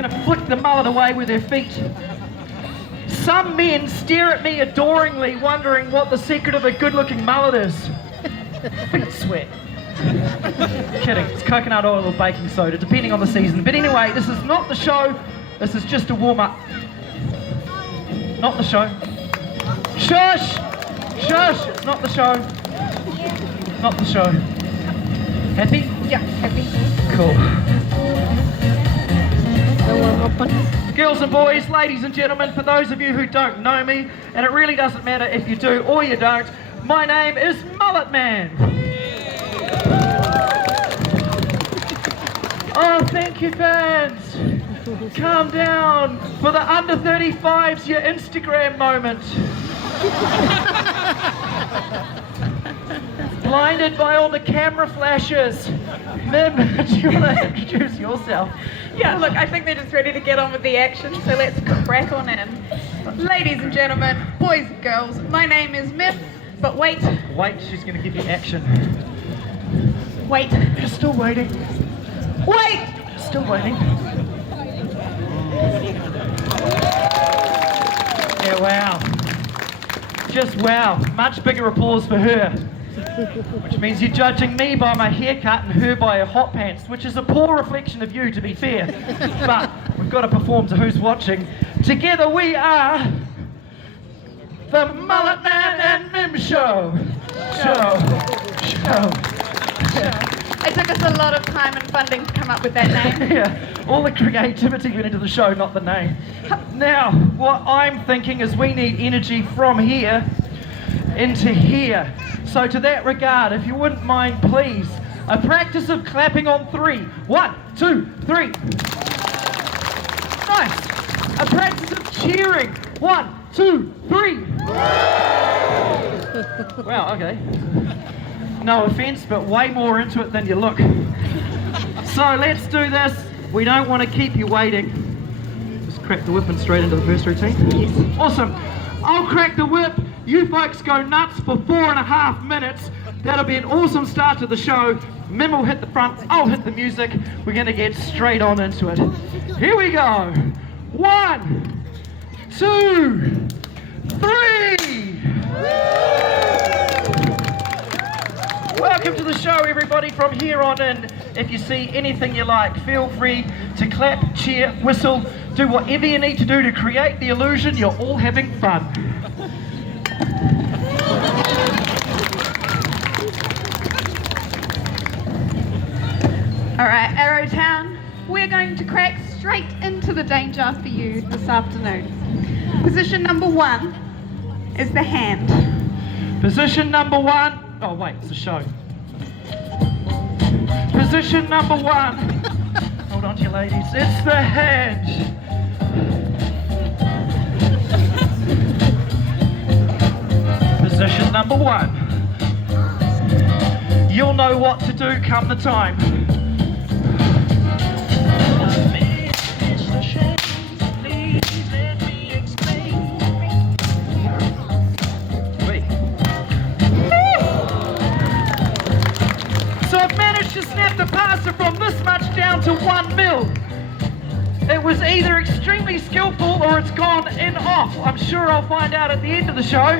gonna flick the mullet away with her feet. Some men stare at me adoringly, wondering what the secret of a good-looking mullet is. Feet sweat. Kidding, it's coconut oil or baking soda, depending on the season. But anyway, this is not the show, this is just a warm-up. Not the show. Shush! Shush! It's not the show. Not the show. Happy? Yeah, happy. Cool. Girls and boys, ladies and gentlemen, for those of you who don't know me, and it really doesn't matter if you do or you don't, my name is Mullet Man. Oh, thank you, fans. Calm down. For the under 35s, your Instagram moment. Blinded by all the camera flashes. Mim, do you want to introduce yourself? Yeah, look, I think they're just ready to get on with the action, so let's crack on in. Ladies and gentlemen, boys and girls, my name is Mim, but wait. Wait, she's going to give you action. Wait. You're still waiting. Wait! Still waiting. Yeah, wow. Just wow. Much bigger applause for her. Which means you're judging me by my haircut and her by her hot pants, which is a poor reflection of you, to be fair. But we've got to perform to who's watching. Together we are the Mullet Man and Mim Show. Show. It took us a lot of time and funding to come up with that name. Yeah, all the creativity went into the show, not the name. Now, what I'm thinking is we need energy from here into here. So to that regard, if you wouldn't mind, please, a practice of clapping on 3. 1, 2, 3. Nice. A practice of cheering. 1, 2, 3. Wow, okay. No offense, but way more into it than you look. So let's do this. We don't want to keep you waiting. Just crack the whip and straight into the first routine. Yes. Awesome. I'll crack the whip. You folks go nuts for 4.5 minutes. That'll be an awesome start to the show. Mim will hit the front, I'll hit the music. We're gonna get straight on into it. Here we go. 1, 2, 3. Welcome to the show, everybody. From here on in, if you see anything you like, feel free to clap, cheer, whistle, do whatever you need to do to create the illusion you're all having fun. Alright, Arrowtown, we're going to crack straight into the danger for you this afternoon. Position number 1 is the hand. Position number 1. Oh wait, it's a show. Position number 1. Hold on to you, ladies. It's the hand. Position number 1. You'll know what to do come the time. So I've managed to snap the passer from this much down to 1 mil. It was either extremely skillful or it's gone in off. I'm sure I'll find out at the end of the show.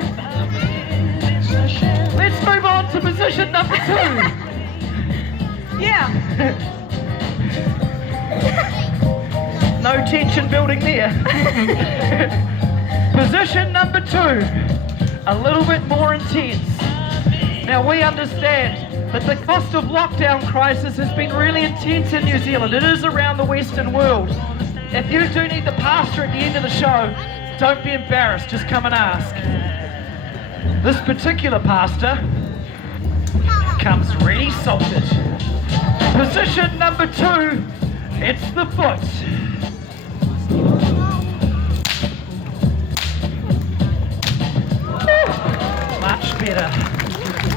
Let's move on to position number 2. Yeah. No tension building there. Position number 2. A little bit more intense. Now we understand that the cost of lockdown crisis has been really intense in New Zealand. It is around the Western world. If you do need the pastor at the end of the show, don't be embarrassed, just come and ask. This particular pasta comes ready salted. Position number 2, it's the foot. Much better.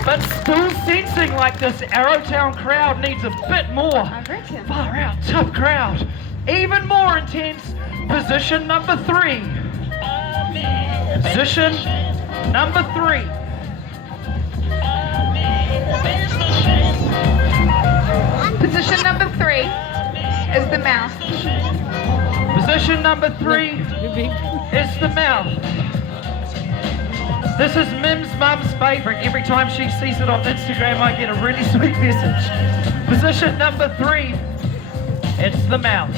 But still sensing like this Arrowtown crowd needs a bit more. I reckon. Far out, tough crowd. Even more intense. Position number 3. Position number 3. Position number 3 is the mouth. Position number 3 is the mouth. This is Mim's mum's favourite. Every time she sees it on Instagram, I get a really sweet message. Position number 3, it's the mouth.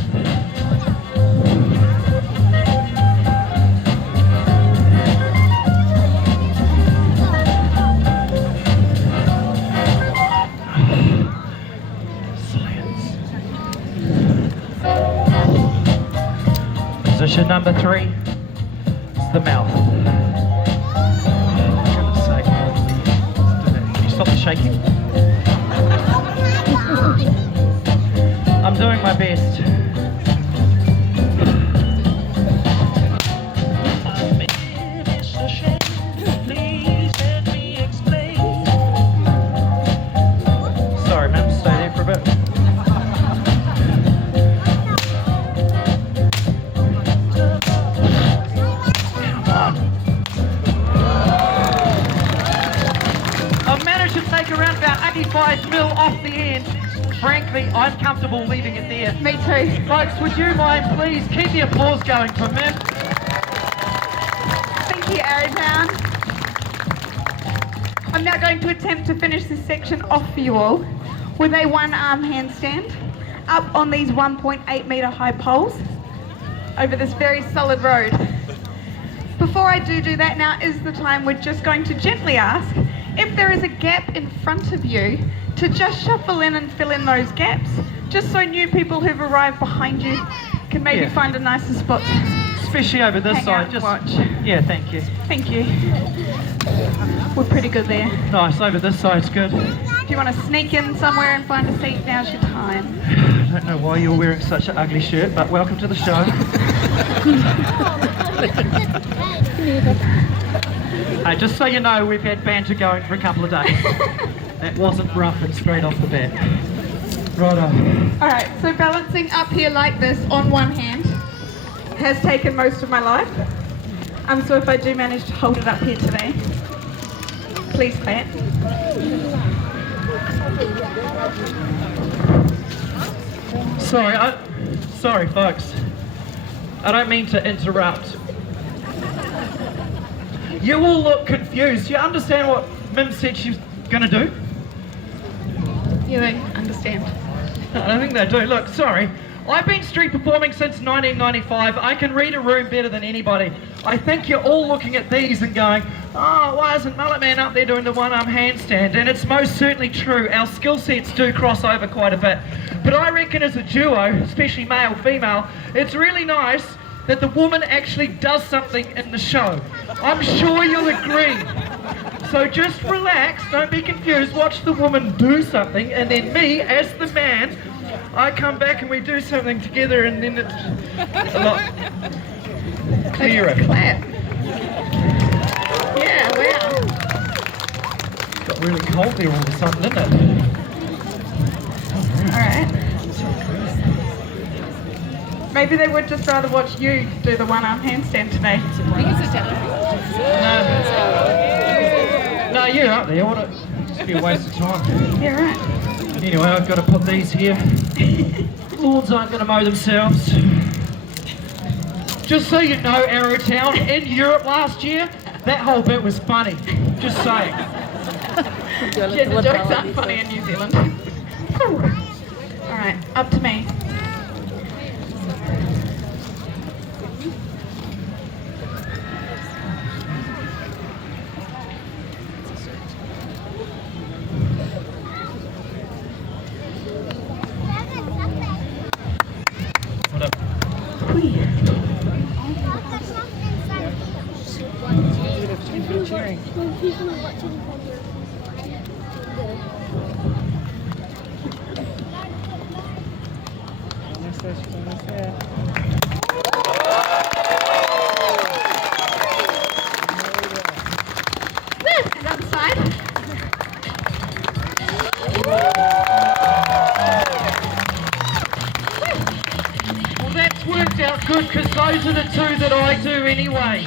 Position number 3 is the mouth. For goodness sake. Can you stop the shaking? I'm doing my best. Sorry, ma'am, stay there for a bit. Around about 85 mil off the end. Frankly, I'm comfortable leaving it there. Me too. Folks, would you mind please keep the applause going for Mim? Thank you, Arrowtown. I'm now going to attempt to finish this section off for you all with a one-arm handstand up on these 1.8 metre high poles over this very solid road. Before I do that, now is the time we're just going to gently ask if there is a gap in front of you to just shuffle in and fill in those gaps, just so new people who've arrived behind you can maybe find a nicer spot. Especially over this side. Just watch. Yeah, thank you. Thank you. We're pretty good there. Nice, over this side's good. If you want to sneak in somewhere and find a seat, now's your time. I don't know why you're wearing such an ugly shirt, but welcome to the show. Just so you know, we've had banter going for a couple of days. That wasn't rough and straight off the bat. Righto. Alright, so balancing up here like this on one hand has taken most of my life. So if I do manage to hold it up here today, please clap. Sorry folks. I don't mean to interrupt. You all look confused. You understand what Mim said she's going to do? You don't understand. I don't think they do. Look, sorry. I've been street performing since 1995. I can read a room better than anybody. I think you're all looking at these and going, oh, why isn't Mullet Man up there doing the one-arm handstand? And it's most certainly true. Our skill sets do cross over quite a bit. But I reckon as a duo, especially male-female, it's really nice that the woman actually does something in the show. I'm sure you'll agree. So just relax, don't be confused, watch the woman do something, and then me, as the man, I come back and we do something together, and then it's a lot clearer. Clap. Yeah, wow. It got really cold there all of a sudden, didn't it? Alright. Maybe they would just rather watch you do the one-arm handstand today. No, you're up there. What it'd be a waste of time. Yeah, right. Anyway, I've got to put these here. Lawns aren't going to mow themselves. Just so you know, Arrowtown, in Europe last year, that whole bit was funny. Just saying. Yeah, the jokes aren't funny in New Zealand. Alright, up to me. Well, that's worked out good because those are the two that I do anyway.